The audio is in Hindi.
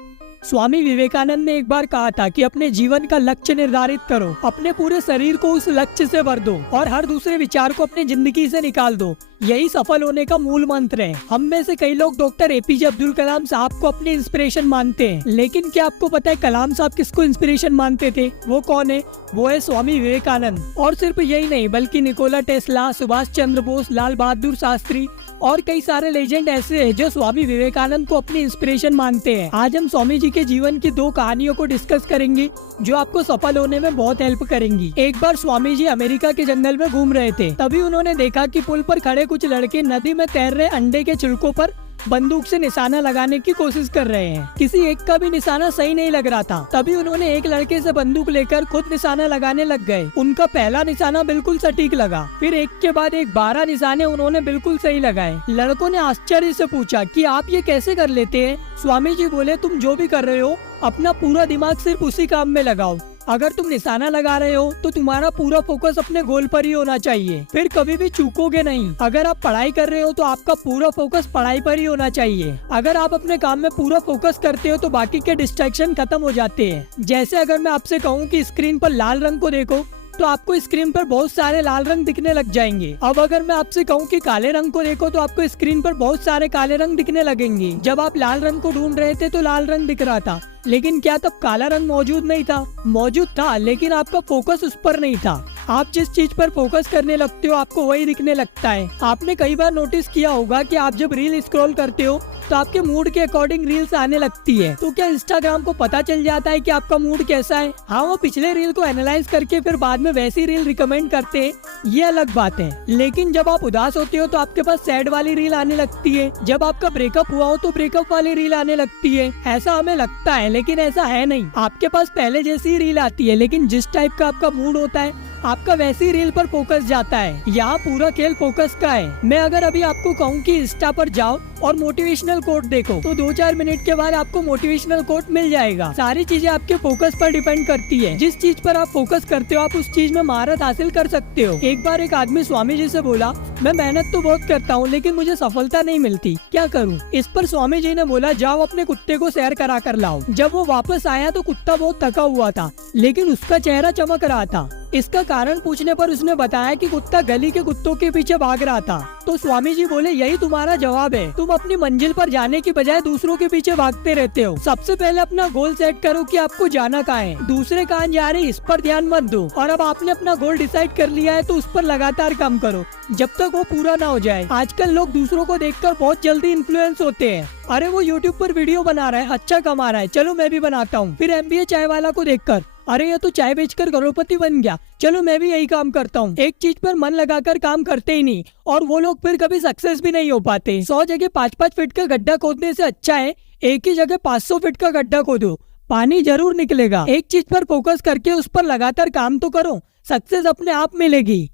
स्वामी विवेकानंद ने एक बार कहा था कि अपने जीवन का लक्ष्य निर्धारित करो, अपने पूरे शरीर को उस लक्ष्य से भर दो और हर दूसरे विचार को अपनी जिंदगी से निकाल दो। यही सफल होने का मूल मंत्र है। हम में से कई लोग डॉक्टर एपीजे अब्दुल कलाम साहब को अपनी इंस्पिरेशन मानते हैं, लेकिन क्या आपको पता है कलाम साहब किसको इंस्पिरेशन मानते थे? वो कौन है? वो है स्वामी विवेकानंद। और सिर्फ यही नहीं बल्कि निकोला टेस्ला, सुभाष चंद्र बोस, लाल बहादुर शास्त्री और कई सारे लेजेंड ऐसे हैं जो स्वामी विवेकानंद को अपनी इंस्पिरेशन मानते हैं। आज हम स्वामी जी के जीवन की 2 कहानियों को डिस्कस करेंगे जो आपको सफल होने में बहुत हेल्प करेंगी। एक बार स्वामी जी अमेरिका के जंगल में घूम रहे थे, तभी उन्होंने देखा कि पुल पर खड़े कुछ लड़के नदी में तैर रहे अंडे के छिलकों पर बंदूक से निशाना लगाने की कोशिश कर रहे हैं। किसी एक का भी निशाना सही नहीं लग रहा था। तभी उन्होंने एक लड़के से बंदूक लेकर खुद निशाना लगाने लग गए। उनका पहला निशाना बिल्कुल सटीक लगा। फिर एक के बाद एक 12 निशाने उन्होंने बिल्कुल सही लगाए। लड़कों ने आश्चर्य से पूछा कि आप ये कैसे कर लेते हैं? स्वामी जी बोले, तुम जो भी कर रहे हो अपना पूरा दिमाग सिर्फ उसी काम में लगाओ। अगर तुम निशाना लगा रहे हो तो तुम्हारा पूरा फोकस अपने गोल पर ही होना चाहिए, फिर कभी भी चूकोगे नहीं। अगर आप पढ़ाई कर रहे हो तो आपका पूरा फोकस पढ़ाई पर ही होना चाहिए। अगर आप अपने काम में पूरा फोकस करते हो तो बाकी के डिस्ट्रैक्शन खत्म हो जाते हैं। जैसे अगर मैं आपसे कहूँ कि स्क्रीन पर लाल रंग को देखो तो आपको स्क्रीन पर बहुत सारे लाल रंग दिखने लग जाएंगे। अब अगर मैं आपसे कहूँ कि काले रंग को देखो तो आपको स्क्रीन पर बहुत सारे काले रंग दिखने लगेंगे। जब आप लाल रंग को ढूंढ रहे थे तो लाल रंग दिख रहा था, लेकिन क्या तब काला रंग मौजूद नहीं था? मौजूद था, लेकिन आपका फोकस उस पर नहीं था। आप जिस चीज पर फोकस करने लगते हो आपको वही दिखने लगता है। आपने कई बार नोटिस किया होगा कि आप जब रील स्क्रॉल करते हो तो आपके मूड के अकॉर्डिंग रील्स आने लगती है। तो क्या इंस्टाग्राम को पता चल जाता है कि आपका मूड कैसा है? हाँ, वो पिछले रील को एनालाइज करके फिर बाद में वैसी रील रिकमेंड करते हैं, ये अलग बात है। लेकिन जब आप उदास होते हो तो आपके पास सैड वाली रील आने लगती है। जब आपका ब्रेकअप हुआ हो तो ब्रेकअप वाली रील आने लगती है। ऐसा हमें लगता है, लेकिन ऐसा है नहीं। आपके पास पहले जैसी रील आती है, लेकिन जिस टाइप का आपका मूड होता है आपका वैसी रील पर फोकस जाता है। यहाँ पूरा खेल फोकस का है। मैं अगर अभी आपको कहूँ कि इंस्टा पर जाओ और मोटिवेशनल कोट देखो तो 2-4 मिनट के बाद आपको मोटिवेशनल कोट मिल जाएगा। सारी चीजें आपके फोकस पर डिपेंड करती है। जिस चीज पर आप फोकस करते हो आप उस चीज में महारत हासिल कर सकते हो। एक बार एक आदमी स्वामी जी से बोला, मैं मेहनत तो बहुत करता हूँ लेकिन मुझे सफलता नहीं मिलती, क्या करूँ? इस पर स्वामी जी ने बोला, जाओ अपने कुत्ते को सैर करा कर लाओ। जब वो वापस आया तो कुत्ता बहुत थका हुआ था, लेकिन उसका चेहरा चमक रहा था। इसका कारण पूछने पर उसने बताया कि कुत्ता गली के कुत्तों के पीछे भाग रहा था। तो स्वामी जी बोले, यही तुम्हारा जवाब है। तुम अपनी मंजिल पर जाने की बजाय दूसरों के पीछे भागते रहते हो। सबसे पहले अपना गोल सेट करो कि आपको जाना कहाँ है। दूसरे कहाँ जा रहे इस पर ध्यान मत दो। और अब आपने अपना गोल डिसाइड कर लिया है तो उस पर लगातार काम करो जब तक वो पूरा ना हो जाए। आजकल लोग दूसरों को देखकर बहुत जल्दी इन्फ्लुएंस होते हैं। अरे वो यूट्यूब पर वीडियो बना रहा है, अच्छा कमा रहा है, चलो मैं भी बनाता हूँ। फिर MBA चाय वाला को देखकर, अरे ये तो चाय बेचकर करोड़पति बन गया, चलो मैं भी यही काम करता हूँ। एक चीज पर मन लगाकर काम करते ही नहीं और वो लोग फिर कभी सक्सेस भी नहीं हो पाते। 100 जगह 5-5 फीट का गड्ढा खोदने से अच्छा है एक ही जगह 500 फीट का गड्ढा खोदो, पानी जरूर निकलेगा। एक चीज पर फोकस करके उस पर लगातार काम तो करो, सक्सेस अपने आप मिलेगी।